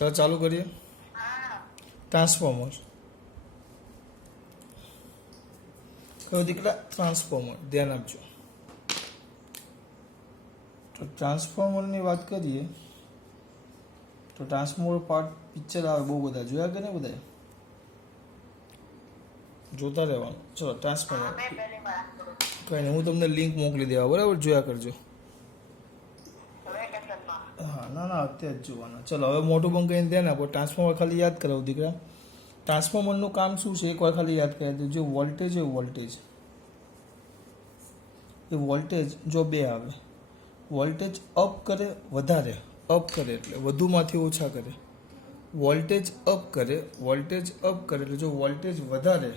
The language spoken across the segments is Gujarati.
चलो चालू करिए। ट्रांसफॉर्मर कयो दीकरा ट्रांसफॉर्मर ध्यान आपजो। तो ट्रांसफॉर्मर ની વાત કરીએ તો ટ્રાન્સફોર્મર પાર્ટ પિક્ચર આવે બહુ બધા જોયા કે નહીં બધાએ જોતા રહેવાનું। ચલો ટ્રાન્સફોર્મર કઈ નહીં હું તમને લિંક મોકલી દેવા બરાબર જોયા કરજો। હા ના ના અત્યારે જ જોવાના। ચલો હવે મોટું પણ કહીને ધ્યાન આપો। ટ્રાન્સફોર્મર ખાલી યાદ કરાવું દીકરા। ટ્રાન્સફોર્મરનું કામ શું છે એકવાર ખાલી યાદ કરી દો। જો વોલ્ટેજ હોય વોલ્ટેજ એ વોલ્ટેજ જો બે આવે વોલ્ટેજ અપ કરે વધારે અપ કરે એટલે વધુમાંથી ઓછા કરે વોલ્ટેજ અપ કરે એટલે જો વોલ્ટેજ વધારે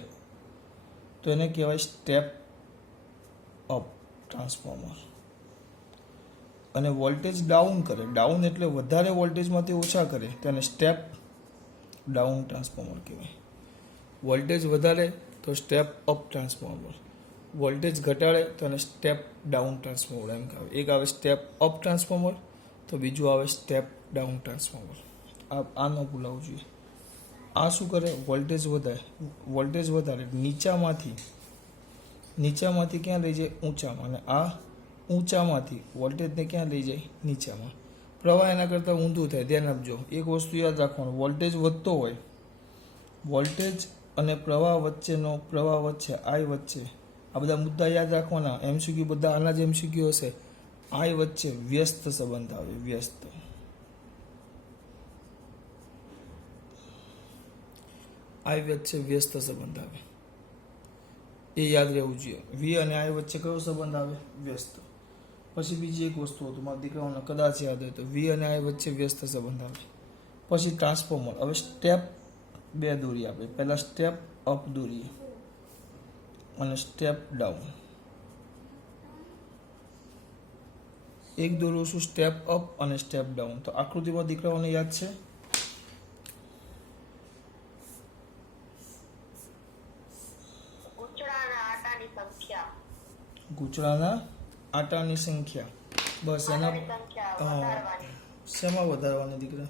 તો એને કહેવાય સ્ટેપ અપ ટ્રાન્સફોર્મર અને વોલ્ટેજ ડાઉન કરે ડાઉન એટલે વધારે વોલ્ટેજમાંથી ઓછા કરે તેને સ્ટેપ ડાઉન ટ્રાન્સફોર્મર કહેવાય। વોલ્ટેજ વધારે તો સ્ટેપ અપ ટ્રાન્સફોર્મર વોલ્ટેજ ઘટાડે તો એને સ્ટેપ ડાઉન ટ્રાન્સફોર્મર એમ કહેવાય। એક આવે સ્ટેપ અપ ટ્રાન્સફોર્મર તો બીજું આવે સ્ટેપ ડાઉન ટ્રાન્સફોર્મર। આ ન ભૂલાવવું જોઈએ। આ શું કરે વોલ્ટેજ વધારે નીચામાંથી ક્યાં લઈ જાય ઊંચામાં અને આ ઊંચામાંથી વોલ્ટેજને ક્યાં લઈ જાય નીચામાં। પ્રવાહ એના કરતાં ઊંધું થાય ધ્યાન આપજો। એક વસ્તુ યાદ રાખવાનું વોલ્ટેજ વધતો હોય વોલ્ટેજ અને પ્રવાહ વચ્ચે આઈ વચ્ચે આ બધા મુદ્દા યાદ રાખવાના। એમસીક્યુ બધા આના જ એમસીક્યુ હશે। આઈ વચ્ચે વ્યસ્ત સંબંધ આવે એ યાદ રહેવું જોઈએ। વી અને આઈ વચ્ચે કયો સંબંધ આવે વ્યસ્ત। પછી બીજી એક વસ્તુ હતું મારા દીકરાઓને કદાચ યાદ હોય તો વી અને આઈ વચ્ચે વ્યસ્ત સંબંધ આવે। પછી ટ્રાન્સફોર્મર હવે સ્ટેપ બે દોરીએ આપણે પહેલા સ્ટેપ અપ દોરીએ અને સ્ટેપ ડાઉન એક દોરું છું સ્ટેપ અપ અને સ્ટેપ ડાઉન। તો આકૃતિમાં દીકરાઓને યાદ છે ગૂંચળાના આટાની સંખ્યા બસ એના શેમાં વધારવાની દીકરા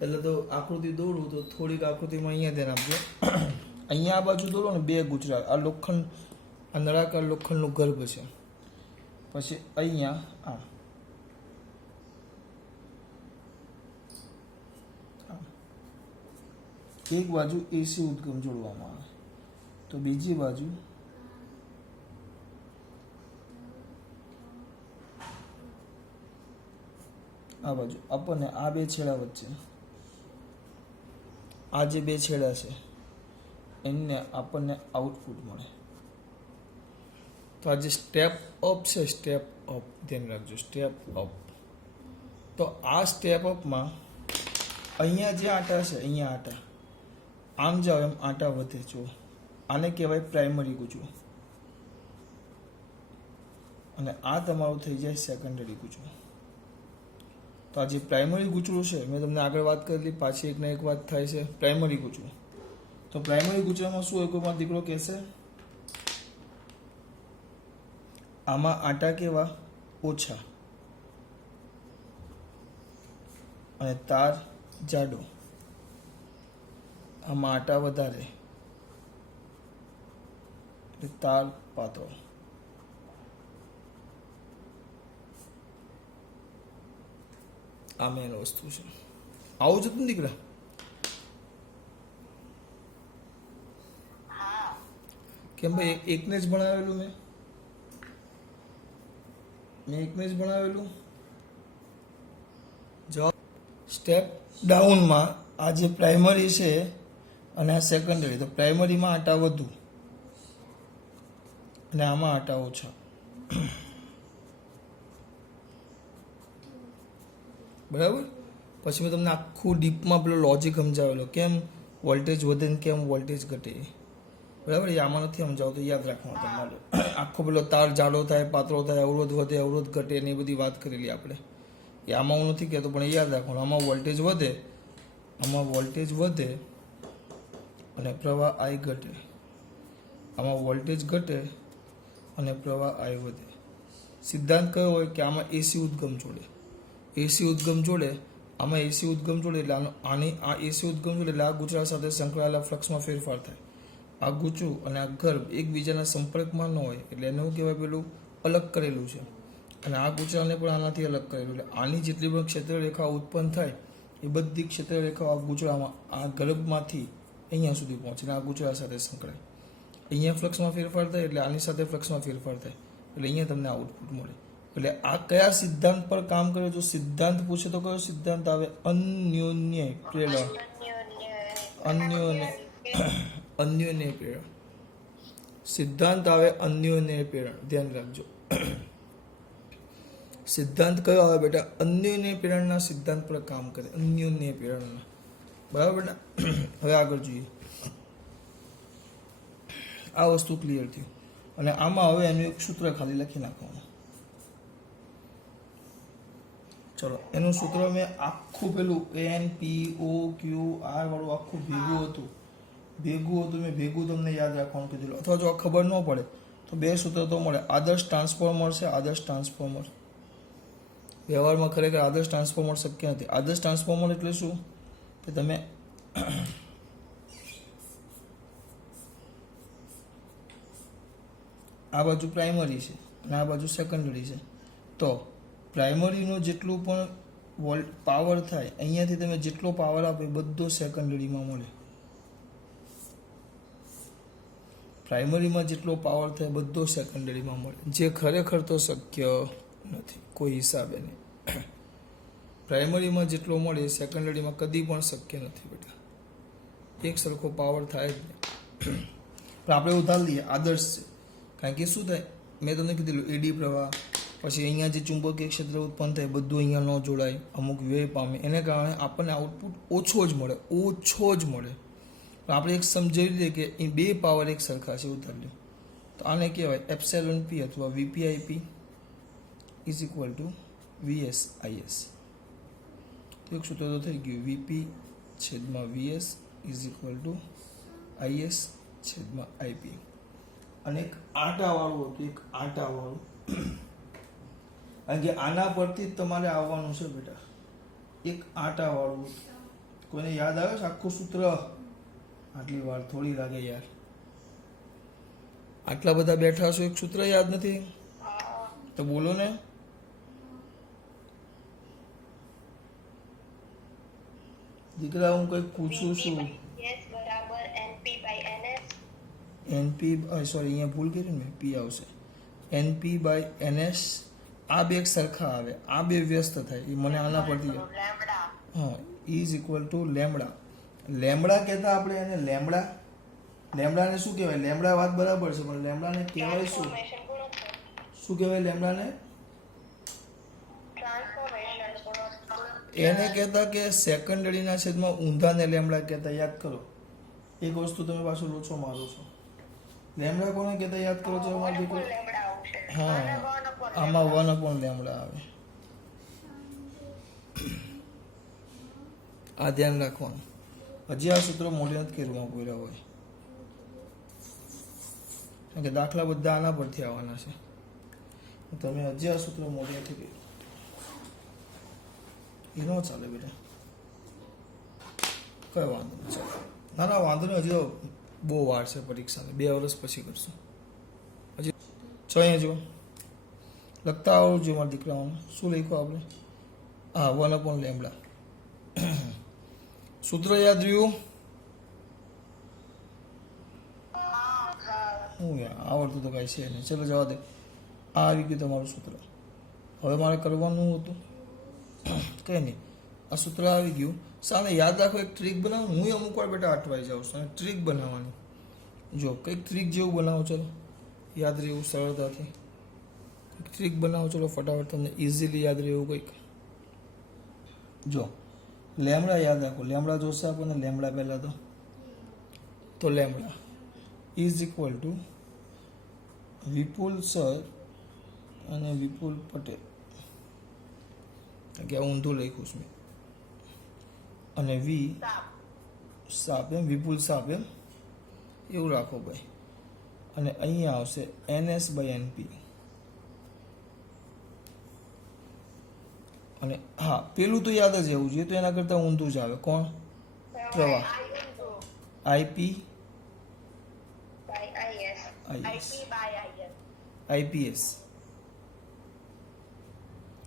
એટલે તો આકૃતિ દોરું તો થોડીક આકૃતિમાં અહીંયા ધ્યાન આપજો। અહીંયા આ બાજુ દોરો ને બે ગૂંચળા આ લોખંડ આ નળાકાર લોખંડનું ગર્ભ છે પછી અહીંયા આ એક બાજુ એસી ઉદ્ગમ જોડવામાં આવે તો બીજી બાજુ આ બાજુ આપણને આ બે છેડા વચ્ચે આ જે બે છેડા છે એને આપણને આઉટપુટ મળે। તો આ જે સ્ટેપ અપ છે સ્ટેપ અપ ધ્યાન રાખજો સ્ટેપ અપ। તો આ સ્ટેપ અપમાં અહીંયા જે આટા છે અહીંયા આટા આમ જાઓ એમ આટા વધે જો આને કહેવાય પ્રાઇમરી ગૂંચળું અને આ તમારું થઈ જાય સેકન્ડરી ગૂંચળું। તો આ જે પ્રાઇમરી ગૂંચળું છે મેં તમને આગળ વાત કરેલી પાછી એક ને એક વાત થાય છે પ્રાઇમરી ગૂંચળું। તો પ્રાઇમરી ગૂંચળામાં શું હોય કોઈ મારો દીકરો કહેશે આમાં આટા કેવા ઓછા અને તાર જાડો આમાં આટા વધારે એટલે તાર પાતળો। આ મેન વસ્તુ છે। આવું જ હતું ને દીકરા કેમ ભાઈ એકને જ ભણાવેલું મેં એકને જ ભણાવેલું। જવાબ સ્ટેપ ડાઉનમાં આ જે પ્રાઇમરી છે અને આ સેકન્ડરી તો પ્રાઇમરીમાં આટા વધુ અને આમાં આટા ઓછા। બરાબર પછી મેં તમને આખું ડીપમાં પેલો લોજિક સમજાવેલો કેમ વોલ્ટેજ વધે ને કેમ વોલ્ટેજ ઘટે બરાબર। એ આમાં નથી સમજાવતો તો યાદ રાખવાનું તમારે। આખો પેલો તાર જાડો થાય પાતળો થાય અવરોધ વધે અવરોધ ઘટે ને એ બધી વાત કરેલી આપણે। એ આમાં હું નથી કહેતો પણ એ યાદ રાખવાનું। આમાં વોલ્ટેજ વધે અને પ્રવાહ આઈ ઘટે આમાં વોલ્ટેજ ઘટે અને પ્રવાહ આઈ વધે। સિદ્ધાંત કયો હોય કે આમાં એસી ઉદ્ગમ જોડે, એસી ઉદ્ગમ જોડે, આમાં એસી ઉદ્ગમ જોડે એટલે આ એસી ઉદ્ગમ જોડે એટલે આ ગુજરાત સાથે સંકળાયેલા ફ્લક્સમાં ફેરફાર થાય. આ ગૂંચું અને આ ગર્ભ એકબીજાના સંપર્કમાં ન હોય એટલે એને શું કહેવાય, પેલું અલગ કરેલું છે. અને આ ગૂંચળાને પણ આનાથી અલગ કરેલું, એટલે આની જેટલી પણ ક્ષેત્રરેખા ઉત્પન્ન થાય એ બધી ક્ષેત્રરેખાઓ આ ગૂંચળામાં, આ ગર્ભમાંથી અહીંયા સુધી પહોંચે આ ગૂંચળા સાથે સંકળાય. અહીંયા ફ્લક્સમાં ફેરફાર થાય એટલે આની સાથે ફ્લક્સમાં ફેરફાર થાય એટલે અહીંયા તમને આઉટપુટ મળે. એટલે આ કયા સિદ્ધાંત પર કામ કરે? જો સિદ્ધાંત પૂછે તો કયો સિદ્ધાંત આવે? અન્યોન્ય પ્રેરણા. અન્યોન્ય પ્રેરણા સિદ્ધાંત આવે, અન્યોન્ય પ્રેરણા. ધ્યાન રાખજો. સિદ્ધાંત કયો આવે બેટા? અન્યોન્ય પ્રેરણના સિદ્ધાંત પર કામ કરે, અન્યોન્ય પ્રેરણા. બરાબર ને? હવે આગળ જોઈએ. આ વસ્તુ ક્લિયર થયું. અને આમાં હવે એનું એક સૂત્ર ખાલી લખી નાખવાનું. ચલો, એનું સૂત્ર મેં આખું પેલું NPOQR વાળું આખું ભેગું હતું મેં ભેગું તમને યાદ રાખવાનું કીધું. અથવા જો ખબર ન પડે તો બે સૂત્ર તો મળે. આદર્શ ટ્રાન્સફોર્મર છે, આદર્શ ટ્રાન્સફોર્મર. વ્યવહારમાં ખરેખર આદર્શ ટ્રાન્સફોર્મર શક્ય નથી. આદર્શ ટ્રાન્સફોર્મર એટલે શું કે તમે આ બાજુ પ્રાઇમરી છે અને આ બાજુ સેકન્ડરી છે, તો પ્રાઇમરીનો જેટલું પણ પાવર થાય અહીંયાથી તમે જેટલો પાવર આપો એ બધો સેકન્ડરીમાં મળે. પ્રાઇમરીમાં જેટલો પાવર થાય બધો સેકન્ડરીમાં મળે, જે ખરેખર તો શક્ય નથી કોઈ હિસાબે નહીં. પ્રાઇમરીમાં જેટલો મળે એ સેકન્ડરીમાં કદી પણ શક્ય નથી બેટા. એક સરખો પાવર થાય જ નહીં. પણ આપણે ઉદાહરણ લઈએ, આદર્શ છે. કારણ કે શું થાય, મેં તમને કીધેલું એડી પ્રવાહ, પછી અહીંયા જે ચુંબકીય ક્ષેત્ર ઉત્પન્ન થાય બધું અહીંયા ન જોડાય, અમુક વ્યય પામે, એને કારણે આપણને આઉટપુટ ઓછો જ મળે. પણ આપણે એક સમજાવી દઈએ કે એ બે પાવર એક સરખા છે. ઉતારી લો તો આને કહેવાય એપ્સિલોન પી અથવા વીપીઆઈપી ઇઝ ઇક્વલ ટુ VSIS. તો એક સૂત્ર તો થઈ ગયું, વીપી છેદમાં VS is equal two IS છેદમાં IP. અને એક આટાવાળું હતું, એક આટાવાળું. કારણ કે આના પરથી જ તમારે આવવાનું છે બેટા. એક આટાવાળું કોઈને યાદ આવે છે આખું સૂત્ર? આટલી વાર થોડી લાગે યાર. આટલા બધા બેઠા છો, એક સૂત્ર યાદ નથી? તો બોલો ને. દીકરા, હું કંઈક પૂછું છું. સોરી, અહીંયા ભૂલ કરી ને, પી આવશે. NP/NS. આ બે એક સરખા આવે, આ બે વ્યસ્ત થાય. એ મને આના પરથી હા, is equal two lambda. Lambda કહેતા આપણે એને લેમડાને શું કહેવાય? લેમડા વાત બરાબર છે, પણ લેમડાને કહેવાય શું? શું કહેવાય લેમડાને? એને કહેતા કે સેકન્ડરીના છેદમાં ઊંધાને લેમડા કહેતા. યાદ કરો, એક વસ્તુ તમે પાછું લોચો મારો છો. લેમડા કોને કહેતા યાદ કરો છો અમારા દીકરો? હા, આમાં 1 લેમડા આવે. આ ધ્યાન રાખવાનું. હજી આ સૂત્ર મોઢે નથી કર્યું પૂરા હોય, કારણ કે દાખલા બધા આના પરથી આવવાના છે. તમે હજી આ સૂત્ર મોઢે નથી કર્યું એ ન ચાલે બેટા. કઈ વાંધો નહીં, ચાલો. ના વાંધો નહીં, હજી તો બહુ વાર છે પરીક્ષાને. 2 વર્ષ પછી કરશું. હજી અહીંયા જુઓ, લખતા આવડું જોઈએ મારા દીકરાઓને. શું લખ્યું આપણે? હા, 1 લેમડા. સૂત્ર યાદ રહ્યું? હું યાર આવડતું તો કાંઈ છે નહીં. ચલો જવા દે. આ આવી ગયું તમારું સૂત્ર. હવે મારે કરવાનું હતું કંઈ નહીં. આ સૂત્ર આવી ગયું. સામે યાદ રાખો, એક ટ્રીક બનાવો. હું અમુક વાર બેટા અટવાઈ જાઉં છું. ટ્રીક બનાવવાની. જો કંઈક ટ્રીક જેવું બનાવો, ચલો યાદ રહેવું સરળતાથી. ટ્રીક બનાવો, ચલો ફટાફટ તમને ઇઝીલી યાદ રહેવું કંઈક. જો લેમડા યાદ રાખો. લેમડા જોશે આપણને. લેમડા પહેલાં તો lambda is equal two Vipul sir અને વિપુલ પટેલ. કે ઊંધું લખ્યું છે મેં. અને વી સાપ એમ, વિપુલ સાપ એમ એવું રાખો ભાઈ. અને અહીંયા આવશે NS/NP. અને હા પેલું તો યાદ જ રહેવું જોઈએ, તો એના કરતાં ઊંધું જ આવે. કોણ? પ્રવાહ. IP IPS.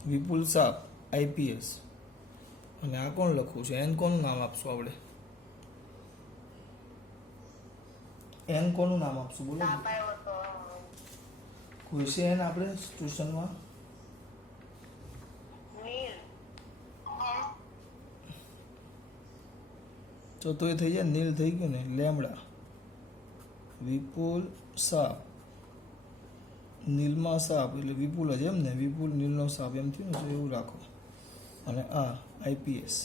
વિપુલ સાપ આઈપીએસ. અને આ કોણ લખવું છે? એન કોનું નામ આપશું આપણે? એન કોનું નામ આપશું બોલો? કોઈ છે એન આપણે ટ્યુશનમાં? તો એ થઈ જાય નીલ થઈ ગયું ને. લેમડા વિપુલ સાપ, નીલમાં સાપ એટલે વિપુલ જ એમ ને. વિપુલ નીલનો સાપ એમ થયું ને, તો એવું રાખો. અને આ આઈપીએસ.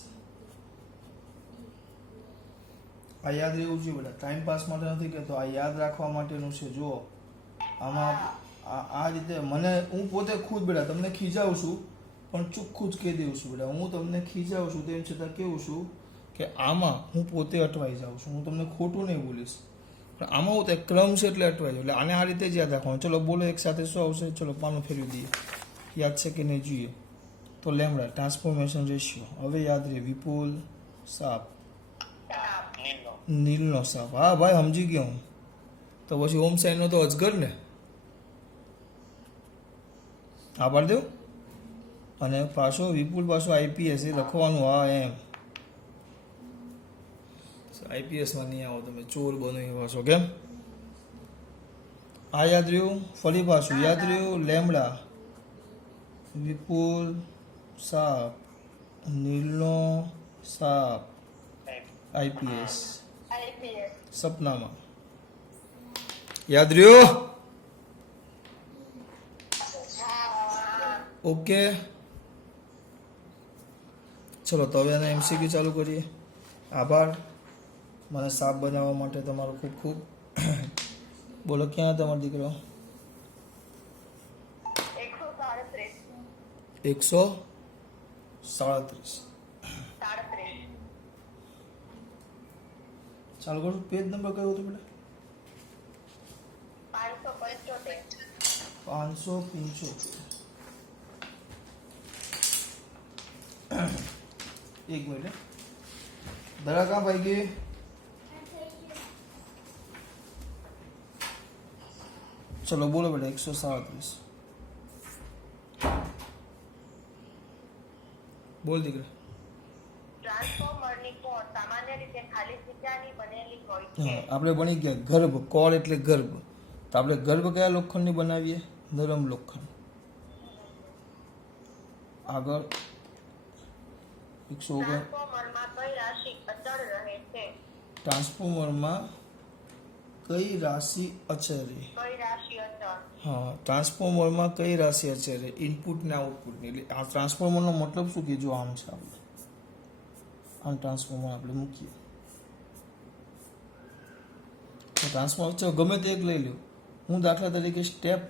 આ યાદ રહેવું જોઈએ બધા. ટાઈમ પાસ માટે નથી કહેતો, આ યાદ રાખવા માટેનું છે. જુઓ આમાં આ રીતે મને હું પોતે ખુદ બેટા તમને ખીજાવું છું, પણ ચોખ્ખું જ કહી દઉં છું બેટા. હું તમને ખીજાવું છું તેમ છતાં કેવું છું કે આમાં હું પોતે અટવાઈ જાઉં છું. હું તમને ખોટું નહીં બોલીશ, પણ આમાં હું તો ક્રમ છે એટલે અટવાઈ જાઉં. એટલે આને આ રીતે જ યાદ રાખવાનું. ચલો બોલો એક સાથે શું આવશે? ચલો પાનું ફેરવી દઈએ. યાદ છે કે નહીં જોઈએ. તો લેમડા ટ્રાન્સફોર્મેશન રેશિયો. હવે યાદ રહે વિપુલ સાપ, નીલનો સાપ. હા ભાઈ સમજી ગયો હું. તો પછી ઓમ સાઈનનો તો અજગર ને. આ પાડ દઉં. અને પાછો વિપુલ પાછો આઈપીએસ એ લખવાનું. હા એમ આઈપીએસમાં નહીં આવો તમે, ચોર બનો એવા છો કેમ? આ યાદ રહ્યું. ફરી પાછું યાદ રહ્યું. લેમડા વિપુલ સાપ, નીલનો સાપ, આઈપીએસ. સપનામાં યાદ રહ્યું. ઓકે ચલો તો હવે એને એમસીક્યુ ચાલુ કરીએ. આભાર મને સાપ બનાવવા માટે તમારો ખૂબ ખૂબ. બોલો ક્યાં તમારો દીકરો? 137. ચાલો કરું. પેજ નંબર કયો હતો બેટા? 575. એક મિનિટ. દરા કાં ભાઈ ગઈ? ચલો બોલો બેટા. 137. બોલ દીકરા. આપણે ભણી ગયા ગર્ભ. કોર એટલે ગર્ભ. તો આપણે ગર્ભ કયા લોખંડની બનાવીએ? નરમ લોખંડ. આગળ 149. ટ્રાન્સફોર્મરમાં કઈ રાશિ અચરે? હા ટ્રાન્સફોર્મરમાં કઈ રાશિ અચરે? ઇનપુટ ને આઉટપુટ. એટલે આ ટ્રાન્સફોર્મરનો મતલબ શું કે જો આમ છે આપણે આમ ટ્રાન્સફોર્મર આપણે મૂકીએ તો ટ્રાન્સફોર્મર છે ગમે તે એક લઈ લો. હું દાખલા તરીકે સ્ટેપ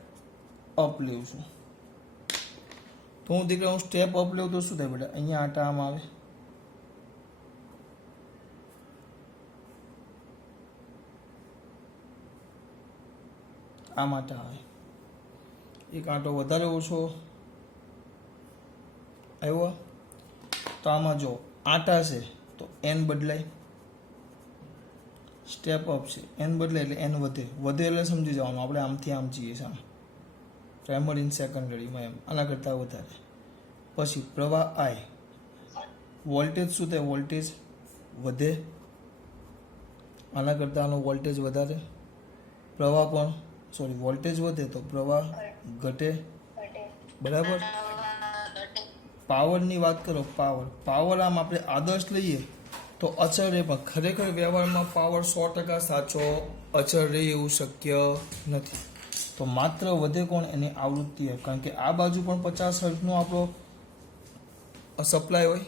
અપ લેવું છું. તો હું દીકરા હું સ્ટેપ અપ લેવું તો શું થાય બેટા? અહીંયા આટા આમ આવે. આમ આટા આવે. એક આંટો વધારે ઓછો આવ્યો. તો આમાં જો આટા છે તો એન બદલાય. સ્ટેપ અપ છે એન બદલાય એટલે એન વધે. વધે એટલે સમજી જવાનું આપણે આમથી આમ જઈએ છીએ. પ્રાઇમરી સેકન્ડરીમાં એમ આના કરતાં વધારે. પછી પ્રવાહ આય. વોલ્ટેજ શું થાય? વોલ્ટેજ વધે. આના કરતાં આનો વોલ્ટેજ વધારે. પ્રવાહ પણ વોલ્ટેજ વધે તો પ્રવાહ ઘટે. બરાબર. પાવરની વાત કરો. પાવર આમ આપણે આદર્શ લઈએ તો અચળ રહે, પણ ખરેખર વ્યવહારમાં પાવર 100% સાચો અચળ રહે એવું શક્ય નથી. તો માત્ર વધે કોણ? એની આવૃત્તિ હોય. કારણ કે આ બાજુ પણ 50 હર્ટ્ઝનો આપણો સપ્લાય હોય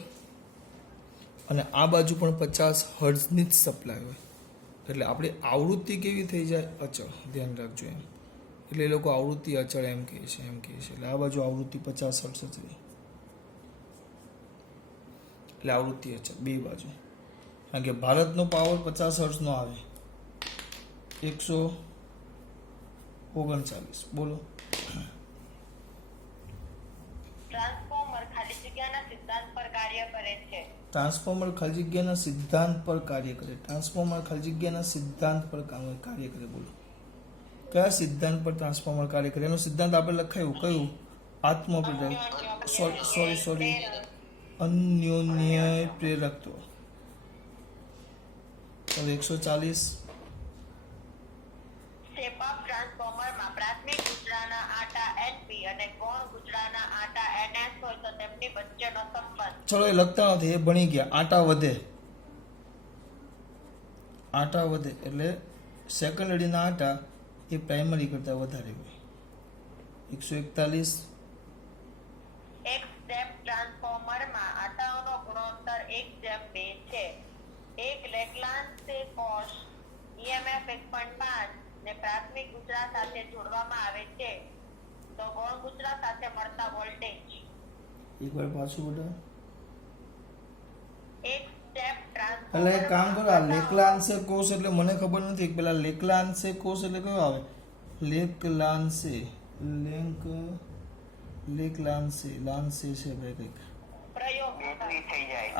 અને આ બાજુ પણ 50 હર્ટ્ઝની જ સપ્લાય હોય. એટલે આપણી આવૃત્તિ કેવી થઈ જાય? અચળ. ધ્યાન રાખજો એમ. એટલે એ લોકો આવૃત્તિ અચળ એમ કહે છે. એટલે આ બાજુ આવૃત્તિ 50 હર્ટ્ઝ જ રહી. એટલે આવૃત્તિ અચળ બે બાજુ. કારણ કે ભારતનો પાવર 50 હર્ટ્ઝનો આવે. 139. બોલો. ટ્રાન્સફોર્મર ખાલી જગ્યાના સિદ્ધાંત પર કાર્ય કરે છે. ટ્રાન્સફોર્મર ખાલી જગ્યાના સિદ્ધાંત પર કાર્ય કરે. ટ્રાન્સફોર્મર ખાલી જગ્યાના સિદ્ધાંત પર કાર્ય કરે. બોલો કયા સિદ્ધાંત પર ટ્રાન્સફોર્મર કાર્ય કરે? એનો સિદ્ધાંત આપણે લખાયું કયું? સોરી અન્યોન્ય પ્રેરકત્વ. હવે 140. સ્ટેપ અપ ટ્રાન્સફોર્મરમાં પ્રાથમિક ગુચરાના આટા NP અને ગૌણ ગુચરાના આટા NS હોય તો તેમની વચ્ચેનો સંબંધ. ચલો એ લખતા નથી, એ ભણી ગયા. આટા વધે એટલે સેકન્ડરીના આટા એ પ્રાઇમરી કરતા વધારે હોય. 141. એક સ્ટેપ ટ્રાન્સફોર્મરમાં આટાઓનો ગુણોત્તર 1:2 છે. એક લેગ્રાન્જે કોષ EMF 1.5 ને પ્રાથમિક ગુચરા સાથે જોડવામાં આવે છે તો ગૌણ ગુચરા સાથે મળતા વોલ્ટેજ. એકવાર પાછું બધા એક સ્ટેપ એટલે એક કામ કરો, આ લેગ્રાન્જે કોષ એટલે મને ખબર નથી. પેલા લેગ્રાન્જે કોષ એટલે કયો આવે? લેગ્રાન્જે છે ભાઈ કંઈક. પ્રયોગ બેટરી થઈ જાય.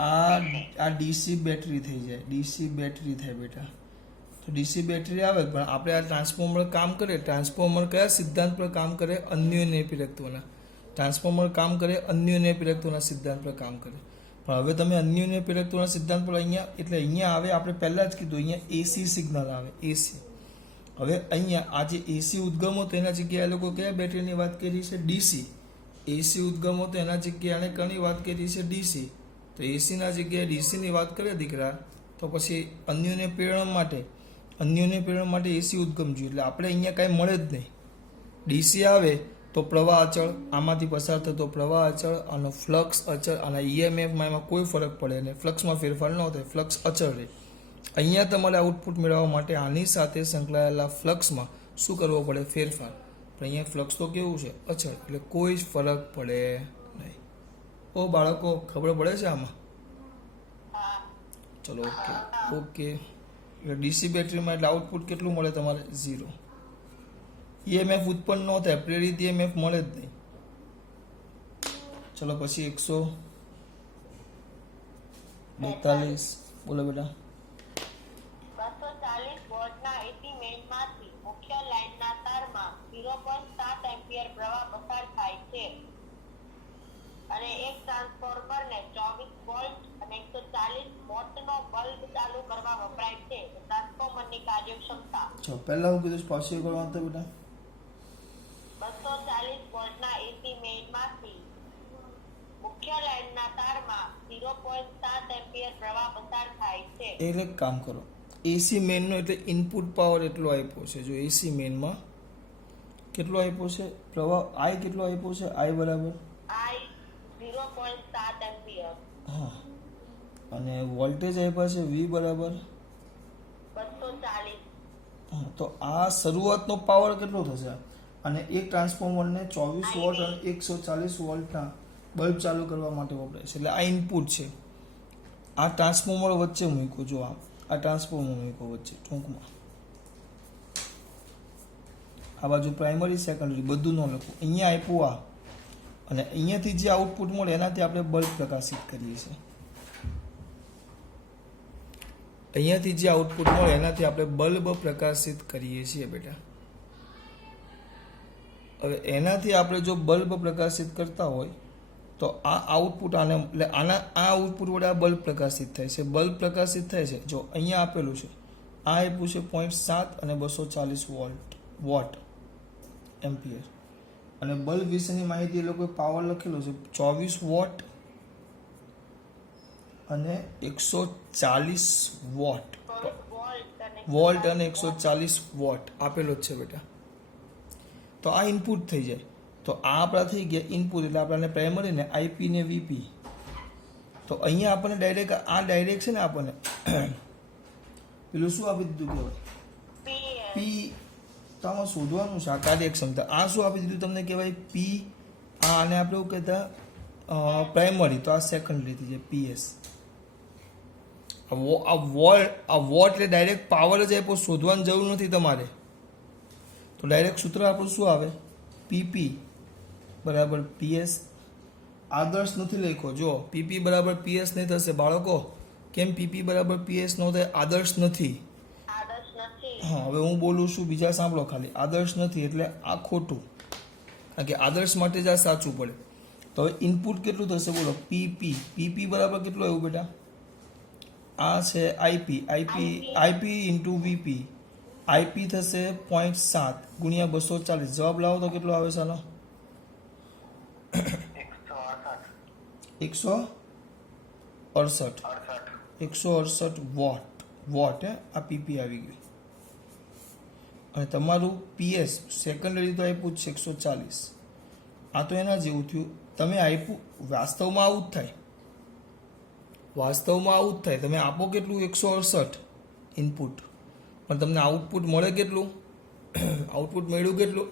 આ ડીસી બેટરી થઈ જાય. ડીસી બેટરી થાય બેટા. તો ડીસી બેટરી આવે, પણ આપણે આ ટ્રાન્સફોર્મર કામ કરે. ટ્રાન્સફોર્મર કયા સિદ્ધાંત પર કામ કરે? અન્યોન્ય પ્રેરકત્વના. ટ્રાન્સફોર્મર કામ કરે અન્યોન્ય પ્રેરકત્વના સિદ્ધાંત પર કામ કરે. પણ હવે તમે અન્યોન્ય પ્રેરકત્વના સિદ્ધાંત પર અહીંયા એટલે અહીંયા આવે, આપણે પહેલા જ કીધું અહીંયા એસી સિગ્નલ આવે. એસી. હવે અહીંયા આ જે એસી ઉદ્ગમો તો એના જગ્યાએ આ લોકો કયા બેટરીની વાત કરી છે? ડીસી. એસી ઉદ્ગમો તો એના જગ્યાએ આને કની વાત કરી છે? ડીસી. તો એસીના જગ્યાએ ડીસીની વાત કરે દીકરા, તો પછી અન્યોન્ય પ્રેરણ માટે એસી ઉદ્ગમ જોઈએ. એટલે આપણે અહીંયા કાંઈ મળે જ નહીં. ડીસી આવે તો પ્રવાહ અચળ, આમાંથી પસાર થતો પ્રવાહ અચળ અને ફ્લક્સ અચળ, અને EMFમાં એમાં કોઈ ફરક પડે નહીં. ફ્લક્સમાં ફેરફાર ન થાય, ફ્લક્સ અચળ રહે. અહીંયા તમારે આઉટપુટ મેળવવા માટે આની સાથે સંકળાયેલા ફ્લક્સમાં શું કરવો પડે? ફેરફાર. પણ અહીંયા ફ્લક્સ તો કેવું છે? અચળ. એટલે કોઈ જ ફરક પડે નહીં. ઓ બાળકો ખબર પડે છે આમાં? ચલો ઓકે. એટલે ડીસી બેટરીમાં એટલે આઉટપુટ કેટલું મળે તમારે? 0. EMF ઉત્પન્ન ન થાય, પ્રેરિત EMF મળે જ નહીં. ચલો પછી 142. બોલો બેટા. 240 વોલ્ટના AC મેઇનમાંથી મુખ્ય લાઇનના તારમાં 0.7 એમ્પિયર પ્રવાહ પસાર થાય છે અને એક ટ્રાન્સફોર્મરને 24 વોલ્ટ અને 140 વોટનો બલ્બ ચાલુ કરવા વપરાય છે. ટ્રાન્સફોર્મરની કાર્યક્ષમતા. ચલો પહેલા હું કીધું પાછું કરવાનું તો બેટા. 240 વોલ્ટના AC મેઇનમાંથી મુખ્ય લાઇનના તારમાં 0.7 એમ્પિયર પ્રવાહ પસાર થાય છે. એટલે એક કામ કરો, એસી મેઇનનો એટલે ઇનપુટ પાવર એટલો આપ્યો છે. જો એસી મેઇનમાં કેટલો આપ્યો છે પ્રવાહ? આઈ કેટલો આપ્યો છે? આઈ બરાબર I 0.7 એમ્પિયર. હા. અને વોલ્ટેજ આપ્યા છે વી બરાબર 240. હા. તો આ શરૂઆતનો પાવર કેટલો થશે? અને એક ટ્રાન્સફોર્મરને 24 વોલ્ટ અને 140 વોલ્ટના બલ્બ ચાલુ કરવા માટે વપરાય છે. એટલે આ ઇનપુટ છે. આ ટ્રાન્સફોર્મર વચ્ચે મૂક્યો. જો આ ટ્રાન્સફોર્મર મૂક્યો વચ્ચે ટૂંકમાં. આ બાજુ પ્રાઇમરી સેકન્ડરી બધું ન લખું. અહીંયા આપ્યું આ, અને અહીંયાથી જે આઉટપુટ મળે એનાથી આપણે બલ્બ પ્રકાશિત કરીએ છીએ. અહીંયાથી જે આઉટપુટ મળે એનાથી આપણે બલ્બ પ્રકાશિત કરીએ છીએ બેટા. હવે એનાથી આપણે જો બલ્બ પ્રકાશિત કરતા હોય તો આ આઉટપુટ આને એટલે આ આઉટપુટ વડે આ બલ્બ પ્રકાશિત થાય છે. બલ્બ પ્રકાશિત થાય છે. જો અહીંયા આપેલું છે, આ આપ્યું છે 0.7 અને 240 વોટ એમ્પિયર. અને બલ્બ વિશેની માહિતી એ લોકોએ પાવર લખેલો છે 24 વોટ અને 140 વોટ. વોલ્ટ અને 140 વોટ આપેલો જ છે બેટા. તો આ ઇનપુટ થઈ જાય. તો આ આપણા થઈ ગયા ઇનપુટ, એટલે આપણને પ્રાઇમરી ને આઈપી ને વીપી. તો અહીંયા આપણને ડાયરેક્ટ આ ડાયરેક્ટ છે ને આપણને પેલું શું આપી દીધું કહેવાય? પી. તો આમાં શોધવાનું છે આ કાર્યક્ષમતા. આ શું આપી દીધું તમને કહેવાય? પી. આને આપણે એવું કહેતા પ્રાઇમરી, તો આ સેકન્ડરી થઈ જાય પીએસ. આ વોટ એટલે ડાયરેક્ટ પાવર જ આપ્યો, શોધવાની જરૂર નથી તમારે. તો ડાયરેક્ટ સૂત્ર આપણું શું આવે? પીપી બરાબર પીએસ આદર્શ નથી લખ્યો. જો પીપી બરાબર પીએસ નહીં થશે બાળકો. કેમ પીપી બરાબર પીએસ નો થાય? આદર્શ નથી. આદર્શ નથી. હા, હવે હું બોલું છું, બીજા સાંભળો ખાલી. આદર્શ નથી એટલે આ ખોટું, કારણ કે આદર્શ માટે જ આ સાચું પડે. તો હવે ઇનપુટ કેટલું થશે બોલો? પીપી. પીપી બરાબર કેટલું આવ્યું બેટા? આ છે IP. IP into VP. IP થશે 0.7 ગુણ્યા 240. જવાબ લાવો તો કેટલો આવે? ચાલો 168 વોટ હે આ પીપી આવી ગયું. અને તમારું પીએસ સેકન્ડરી તો આપ્યું જ છે 140. આ તો એના જેવું થયું. તમે આપ્યું, વાસ્તવમાં આવું જ થાય. તમે આપો કેટલું? 168 ઇનપુટ, પણ તમને આઉટપુટ મળે કેટલું? આઉટપુટ મળ્યું કેટલું?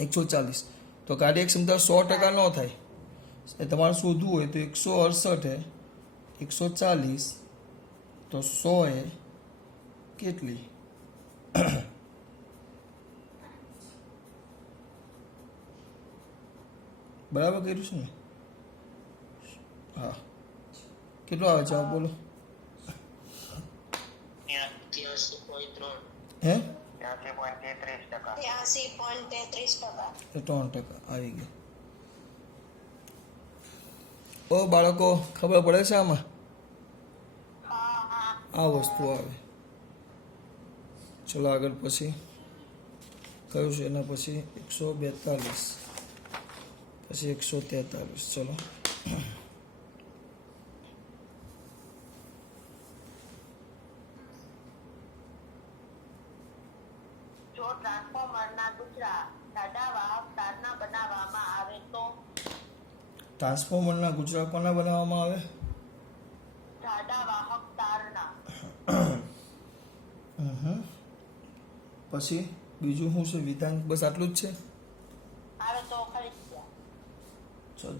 140. તો કાર્યક્ષમતા 100% ન થાય. એ તમારે શોધવું હોય તો 168 હે 140 તો 100 હે કેટલી? બરાબર કર્યું છે ને? હા, કેટલો આવે જવાબ બોલો? હે 83% આવી ગયું. ઓ બાળકો, ખબર પડે છે આમાં? આ વસ્તુ આવે. ચલો આગળ. પછી કયું છે? એના પછી 142, પછી 143. ચલો જો ટ્રાન્સફોર્મરના ગુચરા જાડા વાહક તારના બનાવવામાં આવે તો? ટ્રાન્સફોર્મરના ગુજરાત કોના બનાવવામાં આવે? જાડા વાહક તારના. પછી બીજું શું છે વિધાન? બસ આટલું જ છે. આવે તો ખરી ગયા.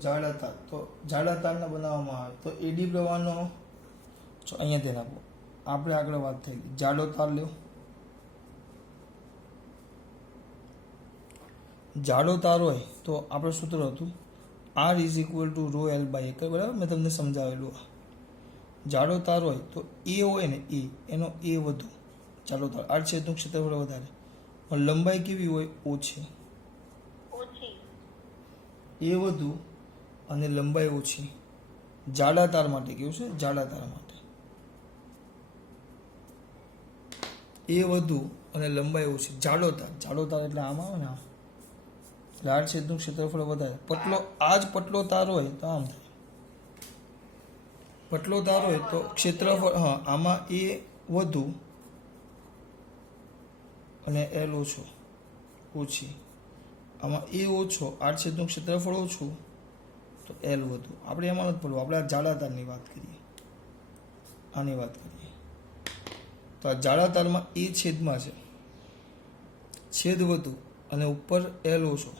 જાડા તાર, તો જાડા તારના બનાવવામાં આવે તો એડી પ્રવાહનો. અહીંયા ધ્યાન આપો. આપણે આગળ વાત થઈ ગઈ. જાડો તાર લ્યો. જાડો તાર હોય તો આપણે સૂત્ર હતું R = ρl/એકર. બરાબર, મેં તમને સમજાવેલું. જાડો તાર હોય તો એ હોય ને, એનો એ વધુ. જાડો તાર R છેદનું ક્ષેત્રફળ વધારે, પણ લંબાઈ કેવી હોય? ઓછી. એ વધુ અને લંબાઈ ઓછી. જાડા તાર માટે કેવું છે? જાડા તાર માટે એ વધુ અને લંબાઈ ઓછી. જાડો તાર એટલે આમ આવે ને, આમ. લાળ છેદનું ક્ષેત્રફળ વધારે. આ જ પટલો તાર હોય તો આમ થાય. પટલો તાર હોય તો ક્ષેત્રફળ, હા, આમાં એ વધુ અને એલ ઓછી. આમાં એ ઓછો, આર છેદનું ક્ષેત્રફળ ઓછું તો એલ વધુ. આપણે એમાં નથી પડવું. આપણે આ જાડા તારની વાત કરીએ, આની વાત કરીએ. તો આ જાડા તારમાં એ છેદમાં છે, છેદ વધુ અને ઉપર એલ ઓછો,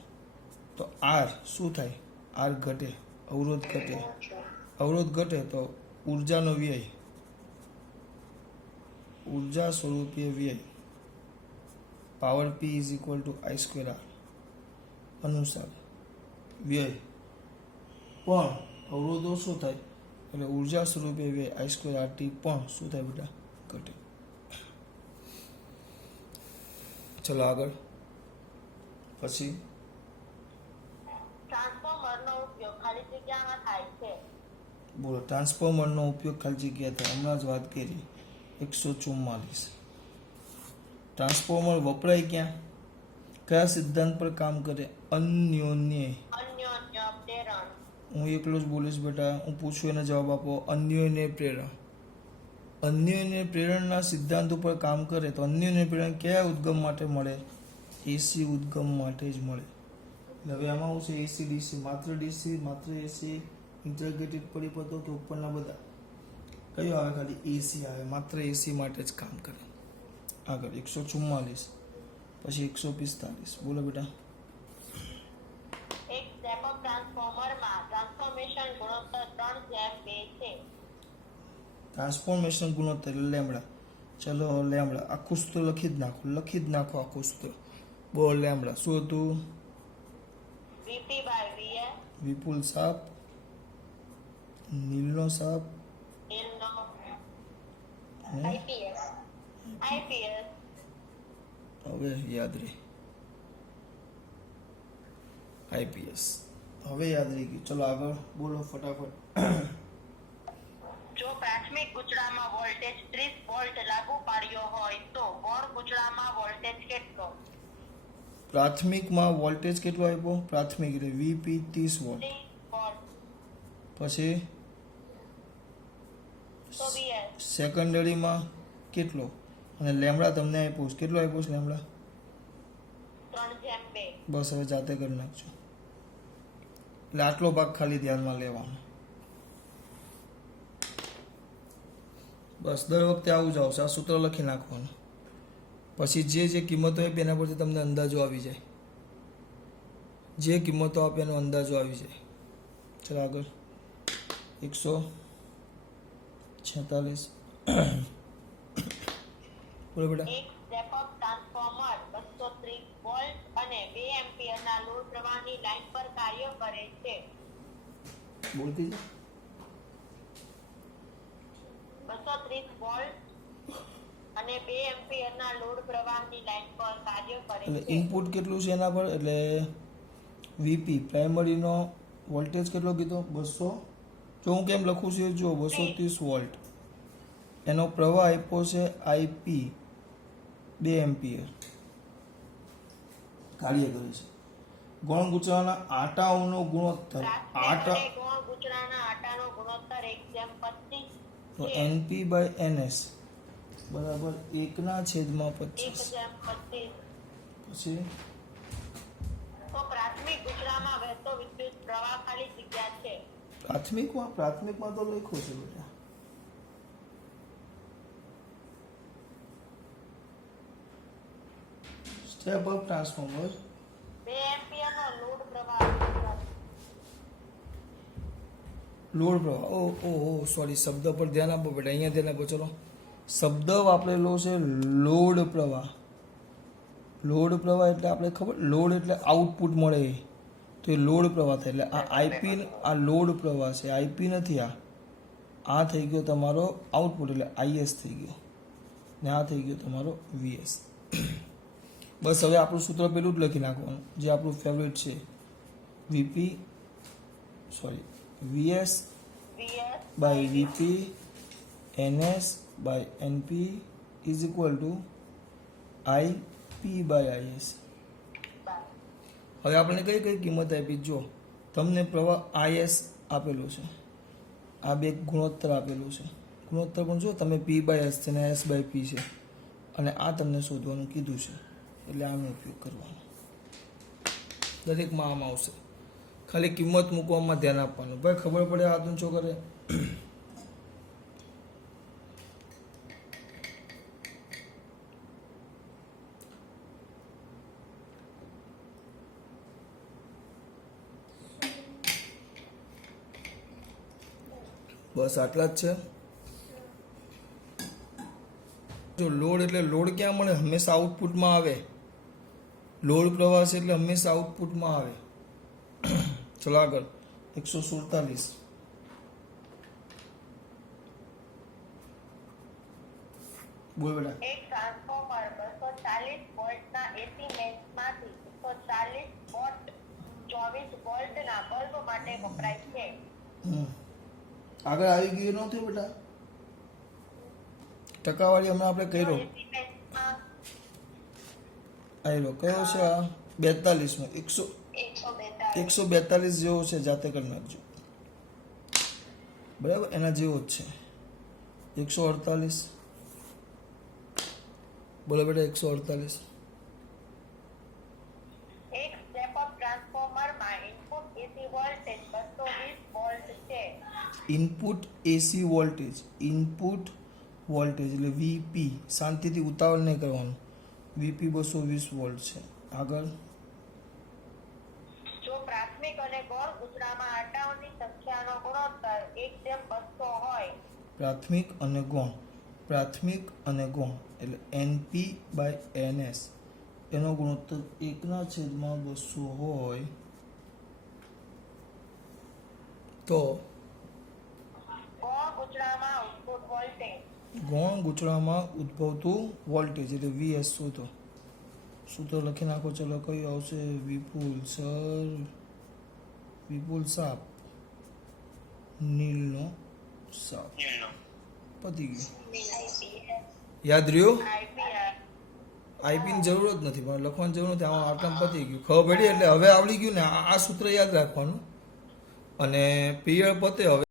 તો આર શું થાય? આર ઘટે, અવરોધ ઘટે. અવરોધ ઘટે તો ઉર્જાનો વ્યય, ઉર્જા સ્વરૂપીય વ્યય પાવર P = I²R અનુસાર વ્યય. પણ અવરોધ ઓછો થાય એટલે ઉર્જા સ્વરૂપીય વ્યય I²RT પણ શું થાય બેટા? ઘટે. ચલો આગળ. પછી ટ્રાન્સફોર્મરનો ઉપયોગ ખાલી જગ્યામાં થાય છે. બોલો, ટ્રાન્સફોર્મરનો ઉપયોગ ખાલી જગ્યા થાય. હમણાં જ વાત કરી 144. ટ્રાન્સફોર્મર વપરાય ક્યાં? કયા સિદ્ધાંત પર કામ કરે? અન્યોન્ય પ્રેરણ. હું એકલો જ બોલીશ બેટા. હું પૂછું એને જવાબ આપો. અન્યોન્ય પ્રેરણ. અન્યોન્ય પ્રેરણના સિદ્ધાંત ઉપર કામ કરે. તો અન્યોન્ય પ્રેરણ કયા ઉદ્ગમ માટે મળે? એસી ઉદ્ગમ માટે જ મળે. હવે આમાં શું છે? એસી ડીસી, માત્ર ડીસી, માત્ર એસી, ઇન્ટરગ્રેટેડ પરિપથો કે ઉપરના બધા? કયો આવે? ખાલી એસી આવે. માત્ર એસી માટે જ કામ કરે. આગળ 144, પછી 145. બોલો બેટા. એક સ્ટેપ અપ ટ્રાન્સફોર્મરમાં ટ્રાન્સફોર્મેશન ગુણોત્તર 3:2 છે. ટ્રાન્સફોર્મેશન ગુણોત્તર લેમ્બડા. ચલો લેમ્બડા આખું સૂત્ર લખી જ નાખો આખું સૂત્ર. બોલ લેમ્બડા શું હતું? VP/VA વિપુલ સાપ નીલનો સાપ નીલનો હે? આઈપીએસ આઈપીએસ હવે યાદ રહી આઈપીએસ હવે યાદ રહી ગયું. ચલો આગળ બોલો ફટાફટ. જો પ્રાથમિક ગૂંચળામાં વોલ્ટેજ 30 વોલ્ટ લાગુ પાડ્યો હોય તો ગૌણ ગૂંચળામાં વોલ્ટેજ કેટલો? પ્રાથમિકમાં વોલ્ટેજ કેટલો આપ્યો? પ્રાથમિક એટલે વીપી 30 વોલ્ટ. 30 વોલ્ટ પછી તો વીએસ સેકન્ડરીમાં કેટલો? અને લેમડા તમને આપ્યો છે. કેટલો આપ્યો છે લેમડા? 3/2 બસ હવે જાતે કરી નાખજો. એટલે આટલો ભાગ ખાલી ધ્યાનમાં લેવાનો. બસ દર વખતે આવું જ આવશે. આ સૂત્ર લખી નાખવાનું. પછી જે કિંમતો આપે એના પરથી તમને અંદાજો આવી જાય. જે કિંમતો આપે એનો અંદાજો આવી જાય. ચાલો આગળ 146 બોલો બેટા. એક સ્ટેપ અપ ટ્રાન્સફોર્મર 230 વોલ્ટ અને 2 એમ્પિયરના લોડ પ્રવાહની લાઇન પર કાર્ય કરે છે. બોલતી જા. 230 વોલ્ટ અને 2 એમ્પિયરના લોડ પ્રવાહની લાઇન પર કાર્ય કરે એટલે છે. ઇનપુટ કેટલું છે એના પર? એટલે વીપી પ્રાઇમરીનો વોલ્ટેજ કેટલો કીધો? 200. જો હું કેમ લખું છું એ જો 230 વોલ્ટ. એનો પ્રવાહ આપ્યો છે આઈપી 2 એમ્પિયર. કાર્ય કરે છે. ગૌણ ગૂંચળાના આટાઓનો ગુણોત્તર પ્રાથમિક આટા અને ગૌણ ગૂંચળાના આટાનો ગુણોત્તર 1:25 તો છે. એનપી બાય એનએસ બરાબર 1/25. 1:25 પછી તો પ્રાથમિક ગૂંચળામાં વહેતો વિદ્યુત પ્રવાહ ખાલી જગ્યા છે. પ્રાથમિકમાં તો લખ્યું છે બેટા. સ્ટેપ અપ ટ્રાન્સફોર્મર 2 એમ્પિયરનો લોડ પ્રવાહ લોડ પ્રવાહ. ઓ સોરી, શબ્દ પર ધ્યાન આપો બેટા. અહીંયા ધ્યાન આપો. ચલો શબ્દ વાપરેલો છે લોડ પ્રવાહ. લોડ પ્રવાહ એટલે આપણે ખબર, લોડ એટલે આઉટપુટ મળે એ. તો એ લોડ પ્રવાહ થાય. એટલે આ આઈપી, આ લોડ પ્રવાહ છે. આઈપી નથી. આ થઈ ગયો તમારો આઉટપુટ એટલે આઈએસ થઈ ગયો. ને આ થઈ ગયો તમારો વીએસ. બસ હવે આપણું સૂત્ર પેલું જ લખી નાખવાનું જે આપણું ફેવરેટ છે. VP VS VS by VP NS by NP is equal to IP by IS. હવે આપણે કઈ કઈ કિંમત આપી? જો તમને પ્રવાહ આઈએસ આપેલો છે, આ બે ગુણોત્તર આપેલું છે. ગુણોત્તર પણ જો તમે પી બાય એસ છે ને એસ બાય પી છે, અને આ તમને શોધવાનું કીધું છે. એટલે આનો ઉપયોગ કરવાનો. દરેકમાં આમ આવશે. ખાલી કિંમત મૂકવામાં ધ્યાન આપવાનું. ભાઈ ખબર પડે હાથ ઊંચો કરે. બસ આટલા જ છે. જો લોડ એટલે લોડ ક્યાં મળે? હંમેશા આઉટપુટમાં આવે. લોડ પ્રવાહ છે એટલે હંમેશા આઉટપુટમાં આવે. ચલો આગળ 147 બોલ બેટા. એક ટ્રાન્સફોર્મર 240 વોલ્ટના એસી મેઇન્સમાંથી 140 વોટ 24 વોલ્ટના બલ્બ માટે વપરાય છે. આગળ આવી ગયું નહોતું બેટા? ટકાવારી હમણાં આપણે કર્યો. એસી મેઇન્સમાં આવ્યો કયો છે? આ 42માં 142 જેવો છે. જાતે કરી નાખજો. બરાબર એના જેવો જ છે. 148 બોલો બેટા. 148 એક સ્ટેપ અપ ટ્રાન્સફોર્મરમાં ઇનપુટ એસી વોલ્ટેજ 220 વોલ્ટ છે. Input AC voltage. Input voltage એટલે વીપી. શાંતિથી ઉતાવળ નહીં કરવાનું. વીપી 220 વોલ્ટ છે. આગળ જો પ્રાથમિક અને ગૌણ ગૂંચળામાં આટાઓની સંખ્યાનો ગુણોત્તર 1:200 હોય પ્રાથમિક અને ગૌણ. પ્રાથમિક અને ગૌણ એટલે એનપી બાય એનએસ એનો ગુણોત્તર 1/200 હોય તો ગૂંચળામાં ઉદ્ભૂત વોલ્ટેજ ગૌણ ગૂંચળામાં ઉદ્ભવતું વોલ્ટેજ એટલે વીએસ શોધો. સૂત્ર લખી નાખો. ચલો કયું આવશે? વિપુલ સાપ, નીલનો સાપ. પતી ગયું. યાદ રહ્યું? આઈપીઆર આઈપીની જરૂર જ નથી, પણ લખવાની જરૂર નથી. આમાં આટલામાં પતી ગયું. ખબર પડી એટલે હવે આવડી ગયું ને. આ સૂત્ર યાદ રાખવાનું અને પીરિયડ પતે હવે